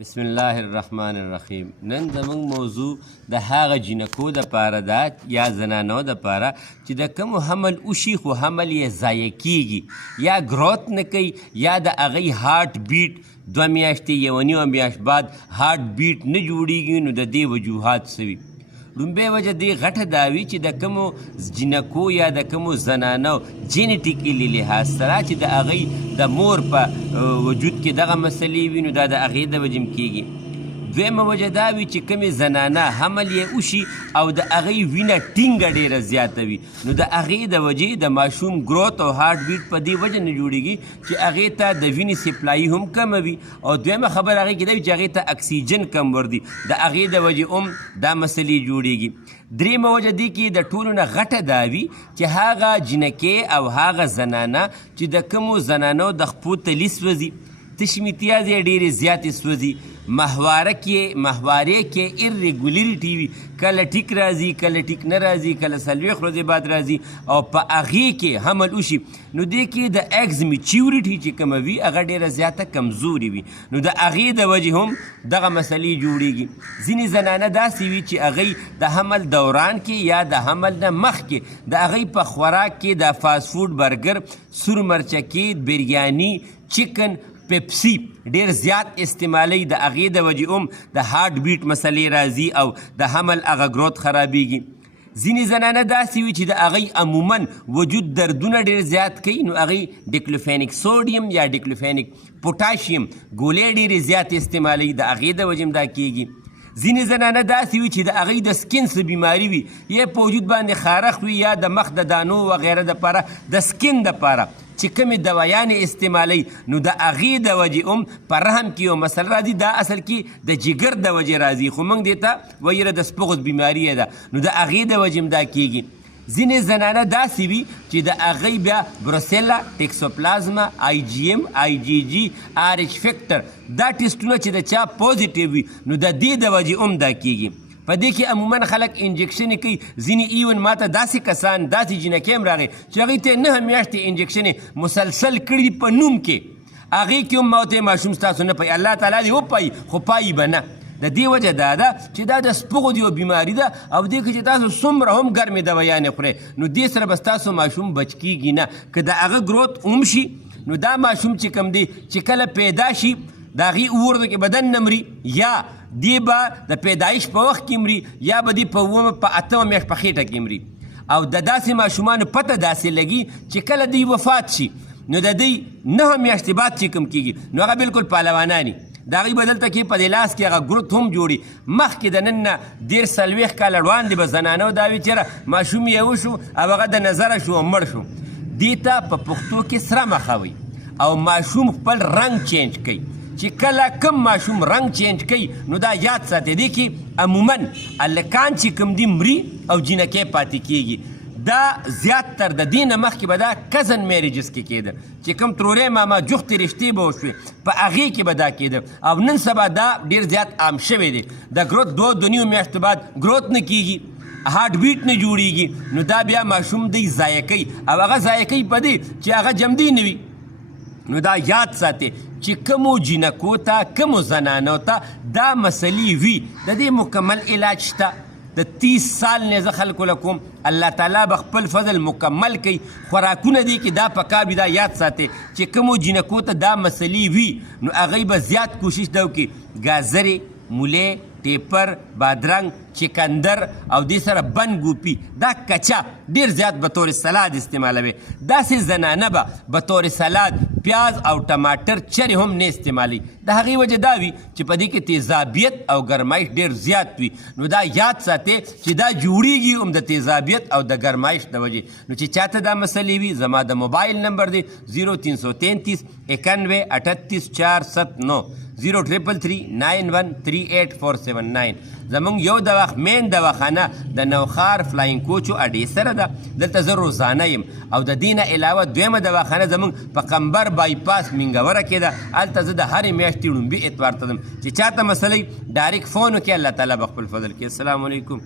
بسم الله الرحمن الرحیم. نن زموږ موضوع د هغه جینکو دپاره ده یا زنانو دپاره چې د کومو حمل وشي خو حمل یې ضایع کیږي یا ګروت نه کوي یا د هغې هارټ بیټ 2 میاشتې 1.5 میاشت بعد هارټ بیټ نه جوړیږي. نو د دې وجوهات څه وي؟ لومبۍ وجه دې غټه دا وي چې د کومو جینکو یا د کومو زنانو جینیټیکلي لحاظ سره چې د هغې د مور په وجود کې دغه مسلې وي، نو دا د هغې د وجې کیږي. دویمه وجه دا وي چې کومې زنانه حمل یې وشي او د هغې وینه ټینګه ډېره زیاته وي، نو د هغې د وجې د ماشوم ګروت او هارټ بیټ په دې وجه نه جوړېږي چې هغې ته د وینې سپلایي هم کمه وي. او دویمه خبره هغې کې دا وي چې هغې ته اکسیجن کم ورځي، د هغې د وجې هم دا مسلې جوړېږي. درېیمه وجه دې کې د ټولو نه غټه دا وي چې هغه جینکې او هغه زنانه چې د کومو زنانو د خپو تلي سوځي، تشمیتیاز یې ډېرې زیاتې سوځي، محواره کې ایرریګولیریټي وي، کله ټیک راځي کله ټیک نه راځي، کله 4 ورځې بعد راځي، او په هغې کې حمل وشي نو دې کې د ایګز میچیورټي چې کومه وي هغه ډېره زیاته کمزوري وي، نو د هغې د وجې هم دغه مسلې جوړېږي. ځینې زنانه داسې وي چې هغې د حمل دوران کې یا د حمل نه مخکې د هغې په خوراک کې د فاست فوډ برګر، سور مرچکې، بریاني، چکن، پیپسی ډېر زیات استعمالوي، د هغې د وجې هم د هارټ بیټ مسلې راځي او د حمل هغه ګروت خرابېږي. ځینې زنانه داسې وي چې د هغې عموما وجود دردونه ډېر زیات کوي، نو هغې ډیکلوفینیک سوډیم یا ډیکلوفینیک پوټاشیم ګولۍ ډېرې زیات استعمالوي، د هغې د وجې هم دا کیږي. ځینې زنانه داسې وي چې د هغې د سکین څه بیماري وي، یا په وجود باندې خارښ وي یا د مخ د دانو وغیره دپاره د سکین دپاره چې کومې دوایانې استعمالوي، نو د هغې د وجې هم په رحم کې یو مسله راځي، دا اصل کې د جګر د وجې راځي، خو موږ دې ته ویره د سپغز بیماري ده، نو د هغې د وجې هم دا کیږي. ځینې زنانه داسې وي چې د هغې بیا بروسیلا، ټیکسوپلازما، IgM، IgG، RH فیکټر دا ټیسټونه چې د چا پوزیټیو وي، نو د دې د وجې هم دا کیږي. په دې کې عموما خلک انجکشنې کوي، ځینې ایون ماته داسې کسان داسې جینکې هم راغی چې هغې ته 9 میاشتې انجکشنې مسلسل کړي په نوم کې، هغې کې هم ما ورته ماشوم ستاسو نه پایي، الله تعالی دې وپایي خو پایي به نه. د دې وجه دا ده چې دا د سپغو یو بیماري ده، او دې کې چې تاسو څومره هم ګرمې دوایانې خورئ نو دې سره به ستاسو ماشوم بچ کیږي نه. که د هغه ګروت هم شي نو دا ماشوم چې کوم دی چې کله پیدا شي د هغې اوورځو کې بدن نه مري، یا دی به د پیدایش په وخت کې مري، یا به دی په 8 میاشت په خېټه کې مري. او د داسې ماشومانو پته داسې لګي چې کله دی وفات شي نو د دوی 9 میاشتې بعد چې کوم کېږي نو هغه بلکل پهلواناني د هغې به دلته کې په دې لاس کې هغه ګروت هم جوړي. مخکې د نن نه 40 کاله وړاندې به زنانو دا وي چېرې ماشوم یې وشو او هغه د نظره شو او مړ شو. دې ته په پښتو کې سره مخه وي، او ماشوم خپل رنګ چینج کوي. چې کله کم ماشوم رنګ چینج کوي نو دا یاد ساتئ، دې کې عموما هلکان چې کوم دي مري او جینکې پاتې کیږي. دا زیاتتر د دې نه مخکې به دا کزن میریجز کې کېده چې کوم ترورې ماما جوختې رشتې به وشوې په هغې کې به دا کېده، او نن سبا دا ډېر زیات عام شوی دی. د ګروت 2.5 میاشتو بعد ګروت نه کیږي، هارټ بیټ نه جوړیږي، نو دا بیا ماشوم دی ضایع کوي، او هغه ضایع کوي په دې چې هغه جمدی نه وي. نو دا یاد ساتئ چې کومو جینکو ته کومو زنانو ته دا مسلې وي د دې مکمل علاج شته. د 30 سال نه زه خلکو له کوم الله تعالی به خپل فضل مکمل کوي. خوراکونه دي کې دا پکار وي، دا یاد ساتئ چې کومو جینکو ته دا مسلې وي نو هغوی به زیات کوشش دا وکړي ګازرې، مولې، ټیپر، بادرنګ، چکندر او دې سره بند ګوپي دا کچا ډېر زیات به طور سلاد استعمالوي. داسې زنانه به به طور سلاد پیاز او ټماټر چرې هم نه استعمالوي. د هغې وجه دا وي چې په دې کې تیزابیت او ګرمایش ډېر زیات وي، نو دا یاد ساتئ چې دا جوړیږي هم د تیزابیت او د ګرمایش د وجې. نو چې چاته دا مسلې وي زما د موبایل نمبر دی 0333 91 38 479 03339138479. زمونږ یو مین دواخانه د نوخار فلاین کوچو اډې سره ده، دلته زه روزانه یم. او د دې نه علاوه دویمه دواخانه زمونږ په قمبر بایپاس مینګوره کې ده، هلته زه د هرې میاشتې لومبي اتوار ته ځم. چې چاته مسلې ډایرکټ فون وکړي، الله تعالی به خپل فضل کړي. السلام علیکم.